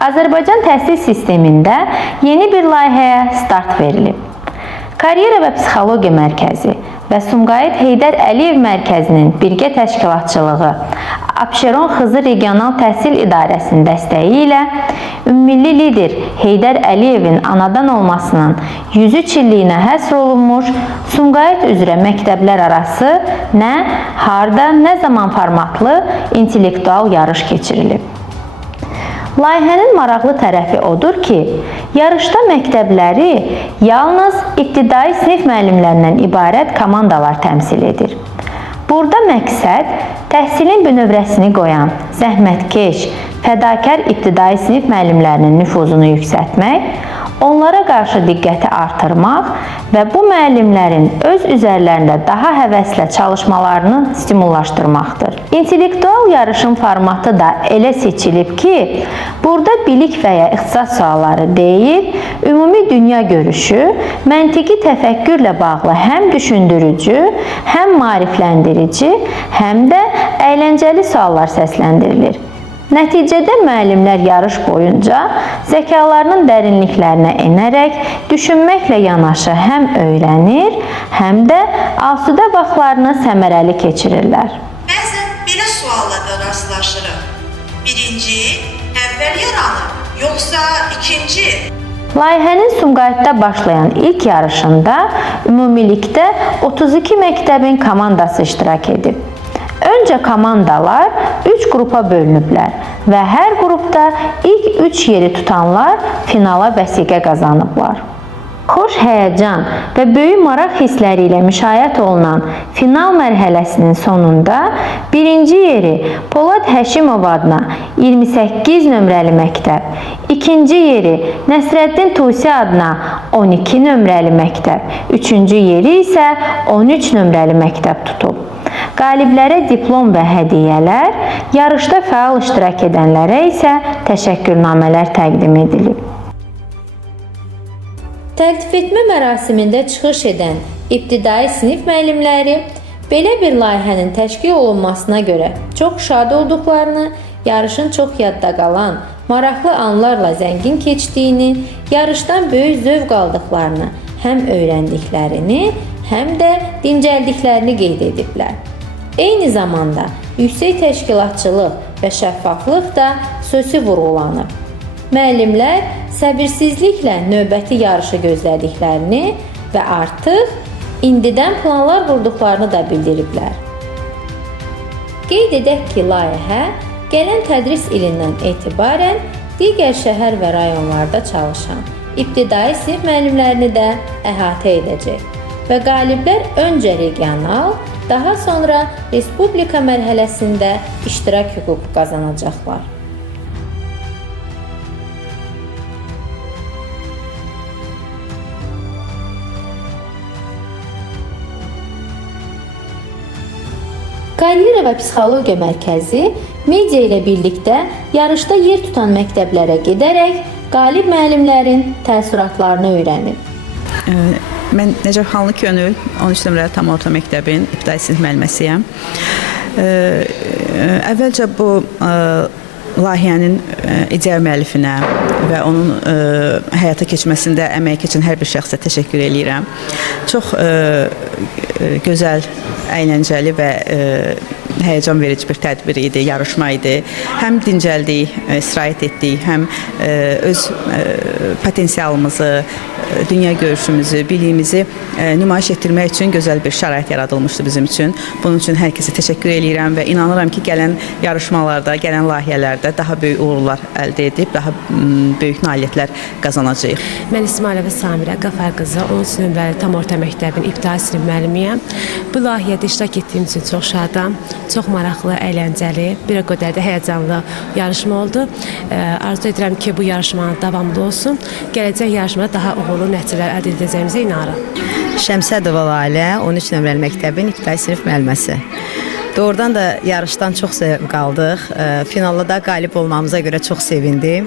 Azərbaycan təhsil sistemində yeni bir layihəyə start verilib. Karyera və Psixologiya Mərkəzi və Sumqayıt Heydər Əliyev Mərkəzinin birgə təşkilatçılığı, Abşeron Xızı Regional Təhsil İdarəsinin dəstəyi ilə ümummilli lider Heydər Əliyevin anadan olmasının 103 illiyinə həsr olunmuş Sumqayıt üzrə məktəblər arası nə, harda, nə zaman formatlı intellektual yarış keçirilib. Layihənin maraqlı tərəfi odur ki, yarışda məktəbləri yalnız ibtidai sinif müəllimlərindən ibarət komandalar təmsil edir. Burada məqsəd təhsilin bünövrəsini qoyan, zəhmətkeş, fədakar ibtidai sinif müəllimlərinin nüfuzunu yüksəltmək, onlara qarşı diqqəti artırmaq və bu müəllimlərin öz üzərlərində daha həvəslə çalışmalarını stimullaşdırmaqdır. İntellektual yarışın formatı da elə seçilib ki, burada bilik və ya ixtisas sualları deyil, ümumi dünya görüşü, məntiqi təfəkkürlə bağlı həm düşündürücü, həm maarifləndirici, həm də əyləncəli suallar səsləndirilir. Nəticədə müəllimlər yarış boyunca zəkalarının dərinliklərinə enərək düşünməklə yanaşı həm öyrənir, həm də asudə vaxtlarını səmərəli keçirirlər. Bəzən belə suallarla rastlaşırıq. Birinci, əvvəl yaranır, yoxsa ikinci? Layihənin Sumqayıtda başlayan ilk yarışında ümumilikdə 32 məktəbin komandası iştirak edib. Öncə komandalar 3 qrupa bölünüblər və hər qrupda ilk 3 yeri tutanlar finala vəsiqə qazanıblar. Xoş həyəcan və böyük maraq hissləri ilə müşayiət olunan final mərhələsinin sonunda birinci yeri Polad Həşimov adına 28 nömrəli məktəb, ikinci yeri Nəsrəddin Tusi adına 12 nömrəli məktəb, üçüncü yeri isə 13 nömrəli məktəb tutub. Qaliblərə diplom və hədiyyələr, yarışda fəal iştirak edənlərə isə təşəkkürnamələr təqdim edilib. Təltif etmə mərasimində çıxış edən ibtidai sinif müəllimləri belə bir layihənin təşkil olunmasına görə çox şad olduqlarını, yarışın çox yadda qalan, maraqlı anlarla zəngin keçdiyini, yarışdan böyük zövq aldıqlarını, həm öyrəndiklərini, həm də dincəldiklərini qeyd ediblər. Eyni zamanda yüksək təşkilatçılıq və şəffaflıq da xüsusi vurğulanıb. Müəllimlər səbirsizliklə növbəti yarışı gözlədiklərini və artıq indidən planlar qurduqlarını da bildiriblər. Qeyd edək ki, layihə gələn tədris ilindən etibarən digər şəhər və rayonlarda çalışan ibtidai sinif müəllimlərini də əhatə edəcək və qaliblər öncə regional, daha sonra respublika mərhələsində iştirak hüququ qazanacaqlar. Karyera və Psixologiya Mərkəzi media ilə birlikdə yarışda yer tutan məktəblərə gedərək qalib müəllimlərin təəssüratlarını öyrənib. Mən Nəcəf Xanlı Könül 13 nömrəli tam orta məktəbin ibtidai sinif müəlliməsiyəm. Əvvəlcə bu layihənin ideya müəllifinə və onun həyata keçməsində əmək keçən hər bir şəxsə təşəkkür edirəm. Çox gözəl, əyləncəli və həyəcan verici bir tədbir idi, yarışma idi. Həm dincəldik, istirahət etdik, həm öz potensialımızı, dünya görüşümüzü, biliyimizi nümayiş etdirmək üçün gözəl bir şərait yaradılmışdı bizim üçün. Bunun üçün hər kəsə təşəkkür edirəm və inanıram ki, gələn yarışmalarda, gələn layihələrdə daha böyük uğurlar əldə edib, daha böyük nailiyyətlər qazanacağıq. Mən İsmailova Samirə Qafar qızı, 13 nömrəli tam orta məktəbin ibtidai sinif müəllimiyəm. Bu layihədə iştirak etdiyim üçün çox şadam. Çox maraqlı, əyləncəli, bir o qədər də həyəcanlı yarışma oldu. Arzu edirəm ki, bu yarışmanın davamlı olsun. Gələcək yarışmada daha uğurlu nəticələr əldə edəcəyimizə inanırım. Şəmsədova Lalə, 13 nömrəli məktəbin ibtidai sinif müəlliməsi. Doğrudan da yarışdan çox zövq aldıq. Finalda da qalib olmamıza görə çox sevindim.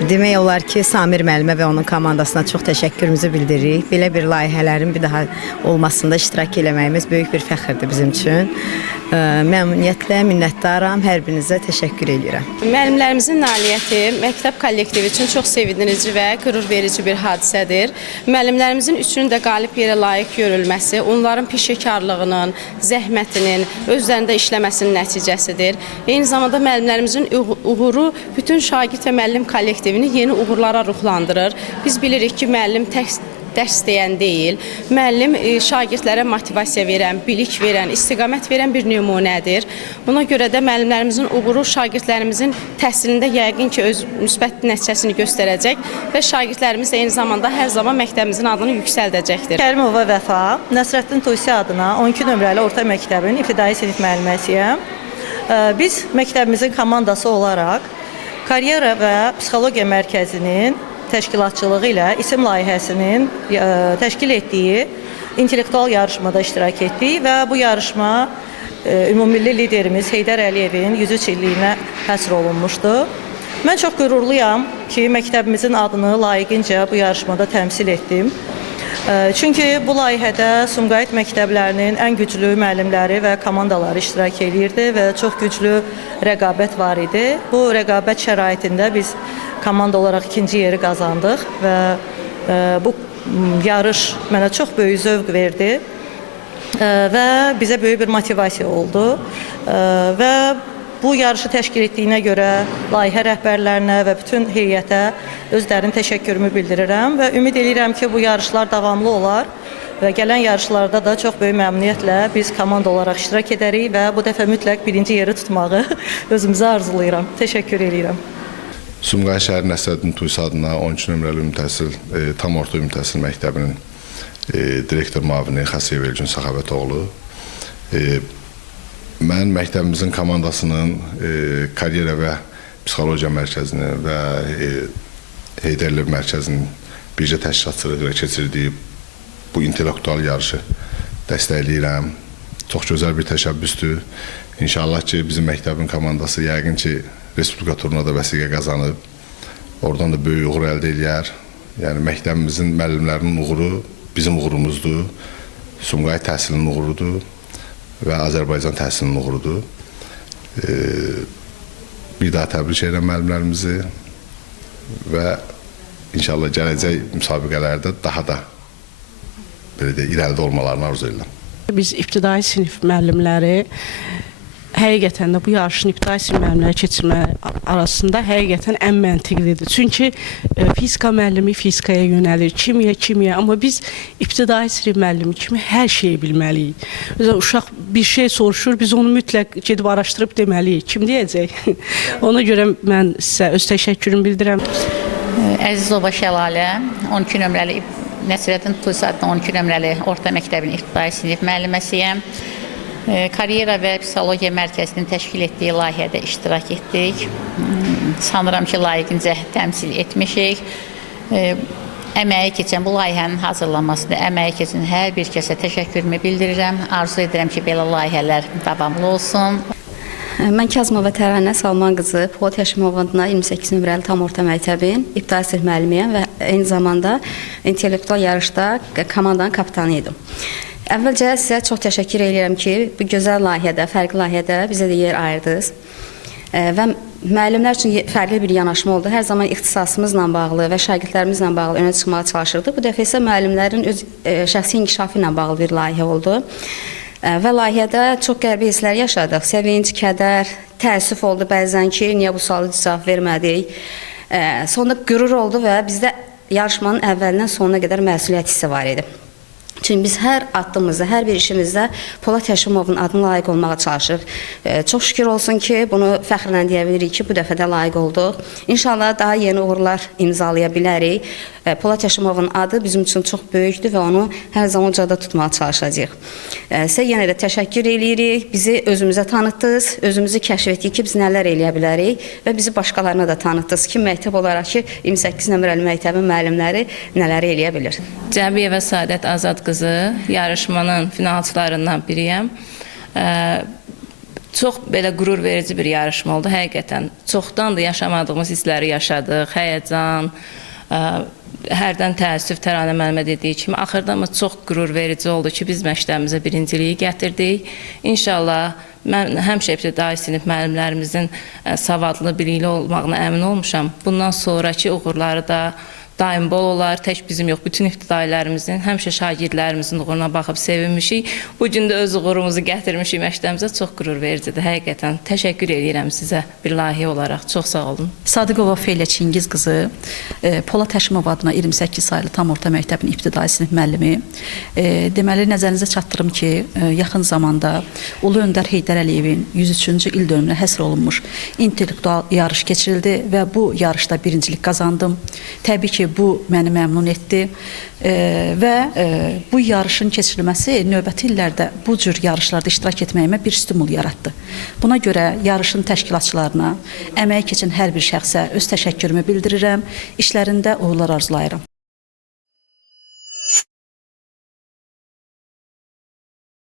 Demək olar ki, Samir müəllimə və onun komandasına çox təşəkkürümüzü bildiririk. Belə bir layihələrin bir daha olmasında iştirak eləməyimiz böyük bir fəxrdir bizim üçün. Məmnuniyyətlə minnətdaram, hər birinizə təşəkkür edirəm. Müəllimlərimizin nailiyyəti məktəb kollektivi üçün çox sevindirici və qürur verici bir hadisədir. Müəllimlərimizin üçün də qalib yerə layiq görülməsi, onların peşəkarlığının, zəhmətinin, özlərində işləməsinin nəticəsidir. Eyni zamanda müəllimlərimizin uğuru bütün şagird və müəllim kollektivini yeni uğurlara ruhlandırır. Biz bilirik ki, müəllim dərs deyən deyil, müəllim şagirdlərə motivasiya verən, bilik verən, istiqamət verən bir nümunədir. Buna görə də müəllimlərimizin uğuru şagirdlərimizin təhsilində yəqin ki, öz müsbət nəticəsini göstərəcək və şagirdlərimiz eyni zamanda hər zaman məktəbimizin adını yüksəldəcəkdir. Kərimova Vəfa, Nəsrəddin Tusi adına 12 nömrəli orta məktəbin ibtidai sinif müəlliməsiyəm. Biz məktəbimizin komandası olaraq Karyera və Psixologiya Mərkəzinin təşkilatçılığı ilə isim layihəsinin təşkil etdiyi intellektual yarışmada iştirak etdik və bu yarışma ümummilli liderimiz Heydər Əliyevin 103 illiyinə həsr olunmuşdu. Mən çox qürurluyam ki, məktəbimizin adını layiqincə bu yarışmada təmsil etdim. Çünki bu layihədə Sumqayıt məktəblərinin ən güclü müəllimləri və komandaları iştirak edirdi və çox güclü rəqabət var idi. Bu rəqabət şəraitində biz komanda olaraq ikinci yeri qazandıq və bu yarış mənə çox böyük zövq verdi və bizə böyük bir motivasiya oldu və bu yarışı təşkil etdiyinə görə layihə rəhbərlərinə və bütün heyətə öz dərin təşəkkürümü bildirirəm və ümid edirəm ki, bu yarışlar davamlı olar və gələn yarışlarda da çox böyük məmnuniyyətlə biz komanda olaraq iştirak edərik və bu dəfə mütləq birinci yeri tutmağı özümüzə arzulayıram. Təşəkkür edirəm. Sumqayıt şəhər Nəsrəddin Tusi adına 13 nömrəli tam orta ümumi təhsil məktəbinin direktor müavini Xəsiyev Elgün Səxavətoğlu. Mən məktəbimizin komandasının Karyera və Psixologiya Mərkəzinin və Heydər Əliyev Mərkəzinin bircə təşkilatçılığı ilə keçirdiyi bu intellektual yarışı dəstəkləyirəm. Çox gözəl bir təşəbbüsdür. İnşallah ki, bizim məktəbin komandası yəqin ki, Respublika turuna da vəsiqə qazanıb, oradan da böyük uğur əldə eləyər. Yəni, məktəbimizin müəllimlərinin uğuru bizim uğurumuzdur, Sumqayıt təhsilinin uğurudur və Azərbaycan təhsilinin uğurudur. Bir daha təbrik edirəm müəllimlərimizi və inşallah gələcək müsabiqələrdə daha da irəlidə olmalarını arzu edirəm. Biz ibtidai sinif müəllimləri həqiqətən də bu yarışın ibtidai sinif müəllimləri keçirmə arasında həqiqətən ən məntiqlidir. Çünki fizika müəllimi fizikaya yönəlir, kimya, amma biz ibtidai sinif müəllimi kimi hər şeyi bilməliyik. Mesela uşaq bir şey soruşur, biz onu mütləq gedib araşdırıb deməliyik. Kim deyəcək? Ona görə mən sizə öz təşəkkürümü bildirəm. Əzizova Şəlalə, 12 nömrəli Nəsrəddin Tusi adına 12 nömrəli orta məktəbin ibtidai sinif müəlliməsiyəm. Karyera və Psixologiya Mərkəzinin təşkil etdiyi layihədə iştirak etdik. Sanıram ki, layiqincə təmsil etmişik. Əməyi keçən bu layihənin hazırlanmasında əməyi keçən hər bir kəsə təşəkkürümü bildirirəm. Arzu edirəm ki, belə layihələr davamlı olsun. Mən Kazımova Tərənnə Salman qızı, Polad Həşimov adına 28 nömrəli tam orta məktəbin ibtidai sinif müəllimiyəm və eyni zamanda intellektual yarışda komandanın kapitanı idim. Əvvəlcə sizə çox təşəkkür edirəm ki, bu gözəl layihədə, fərqli layihədə bizə də yer ayırdınız və müəllimlər üçün fərqli bir yanaşma oldu. Hər zaman ixtisasımızla bağlı və şagirdlərimizlə bağlı önə çıxmağa çalışırdıq. Bu dəfə isə müəllimlərin öz şəxsi inkişafı ilə bağlı bir layihə oldu. Və layihədə çox qəribə hisslər yaşadıq. Sevinç, kədər, təəssüf oldu bəzən ki, niyə bu sualı cavab vermədik. Sonra qürur oldu və bizdə yarışmanın əvvəlindən sonuna qədər məsuliyyət hissi var idi. Çünki biz hər addımımızda, hər bir işimizdə Polad Həşimovun adına layiq olmağa çalışırıq. Çox şükür olsun ki, bunu fəxrlə deyə bilirik ki, bu dəfə də layiq olduq. İnşallah daha yeni uğurlar imzalaya bilərik. Polad Həşimovun adı bizim üçün çox böyükdür və onu hər zaman ucada tutmağa çalışacağıq. Sizə yenə də təşəkkür edirik. Bizi özümüzə tanıtdınız, özümüzü kəşf etdik ki, biz nələr eləyə bilərik və bizi başqalarına da tanıtdınız ki, məktəb olaraq ki, 28 nömrəli məktəbin müəllimləri nələr eləyə bilir. Cəbiyevə Səadət Azad qızı, yarışmanın finalçılarından biriyəm. Çox belə qürur verici bir yarışma oldu həqiqətən. Çoxdan da yaşamadığımız hissləri yaşadıq, həyəcan, hərdən təəssüf Təranə müəllimə dediyi kimi, axırda amma çox qürur verici oldu ki, biz məktəbimizə birinciliyi gətirdik. İnşallah mən həmişə ibtidai sinif müəllimlərimizin savadlı, bilikli olmağına əmin olmuşam. Bundan sonraki uğurları da daim bol olar. Tək bizim yox, bütün ibtidailərimizin, həmişə şagirdlərimizin uğuruna baxıb sevinmişik. Bu gün də öz uğurumuzu gətirmişik məktəbimizə. Çox qürur vericidir, həqiqətən. Təşəkkür edirəm sizə bir layihə olaraq. Çox sağ olun. Sadiqova Feylə Çingiz qızı, Polad Həşimov adına 28 saylı tam orta məktəbin ibtidai sinif müəllimi. Deməli, nəzərinizə çatdırım ki, yaxın zamanda Ulu Öndər Heydər Əliyevin 103-cü il dönümünə həsr olunmuş intellektual yarış keçirildi və bu yarışda birincilik qazandım. Təbii ki, bu məni məmnun etdi və bu yarışın keçirilməsi növbəti illərdə bu cür yarışlarda iştirak etməyimə bir stimul yaratdı. Buna görə yarışın təşkilatçılarına, əməyi keçən hər bir şəxsə öz təşəkkürümü bildirirəm, işlərində uğurlar arzulayıram.